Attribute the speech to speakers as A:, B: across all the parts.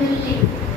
A: will live.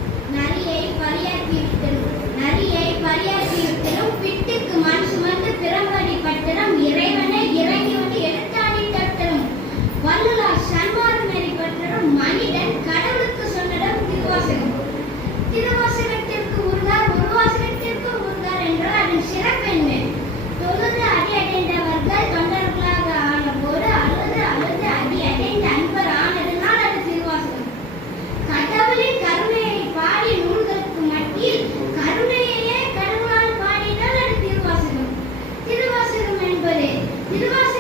A: 昼間